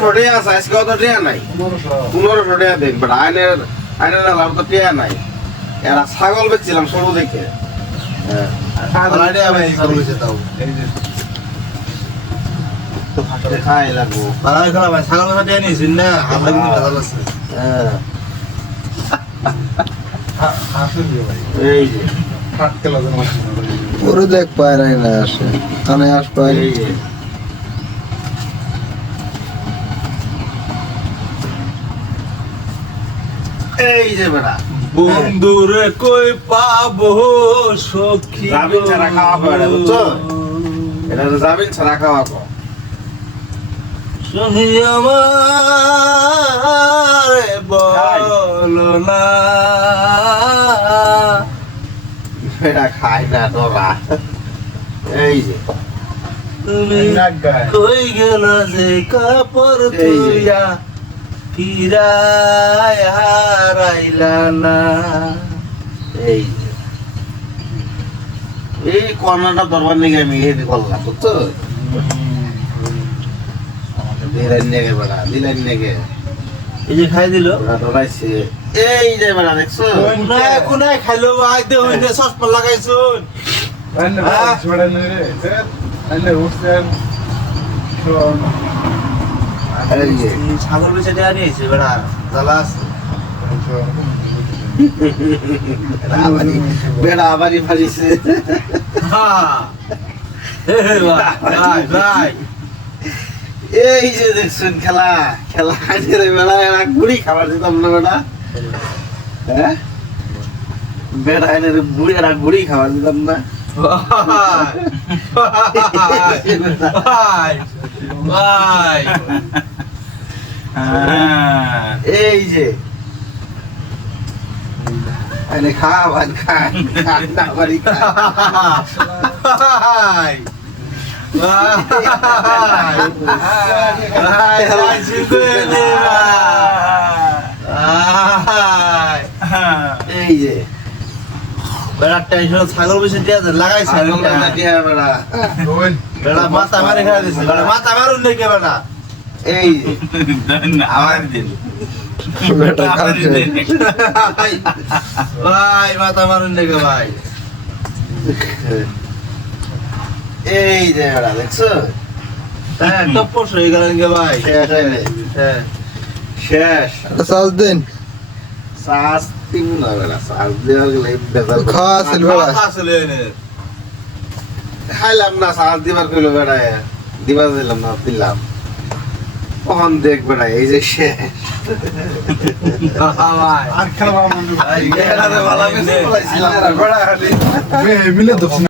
1500 টাকা আছে আজকে অত টাকা নাই 1500 টাকা দেন বাট আইনের লাভ তো টাকা নাই এরা ছাগল বেচছিলাম ছোট দেখে হ্যাঁ খাই লাগবো ছাগল টাকা নিয়েছেন না আমরা কিন্তু ভেজাল আছে এই যে পুরো দেখ পায় নাই না আসে কানে আস পায় এই যে এই যে বেটা বন্ধুরে কই পাবো সখী জামিন ছাড়া খাওয়া পাবে বুঝছো এটা তো জামিন ছাড়া খাওয়া কো সখী আমার বলো না এটা খাই না তোরা এই যে তুমি কই গেল যে কাপড় তুইয়া ফিরায় হারাইলা না এই যে এই কর্নারটা দরবার নিয়ে আমি হেভি করলাম বুঝছো দিলেন নেগে বেড়া দিলেন নেগে এই যে খাই দিল ওরা ধরাইছে এই যে বেড়া দেখছো কোনায় কোনায় খাইলো আই দে হইনে চশমা লাগাইছুন এই যে ছাগল বেচে দেয়া নিয়েছে বেড়া জ্বালা আছে বেড়া আবারই ফারিছে ভাই ভাই এই যে দেখছেন খেলা খেলা খাইতে বেড়া এরা গুড়ি খাবার দিতাম না বেটা হ্যাঁ বেড়া এনে বুড়ি এরা গুড়ি খাবার দিতাম না ভাই ভাই এই যে এনে খাবার খান খান আবারই খান ভাই ভাই ভাই জিন্দে ভাই এই যে বেড়া টেনশন ছাগল বেশি দিয়া লাগাইছে বেড়া মাথা মারে খেলা দিছে বেড়া মাথা মারুন নাকি বেড়া এই যে আমার দিন বেটা খাচ্ছে ভাই মাথা মারুন নাকি ভাই এই যে বেড়া দেখছো হ্যাঁ টপস হয়ে গেলেন গে ভাই শেষ হয়ে হ্যাঁ শেষ সাজ দিন শ্বাস তিন না বেড়া শ্বাস দেওয়ার গেলে বেজাল খাওয়া আছিল বেড়া মাথা আসলে এনে খাইলাম না শ্বাস দিবার কইলো বেড়া দিবার দিলাম না দিলাম কখন দেখ বেড়া এই যে শেষ ভাই আর খেলা ভালো বেশি বলাইছিলাম বেড়া খালি মিলে দোষ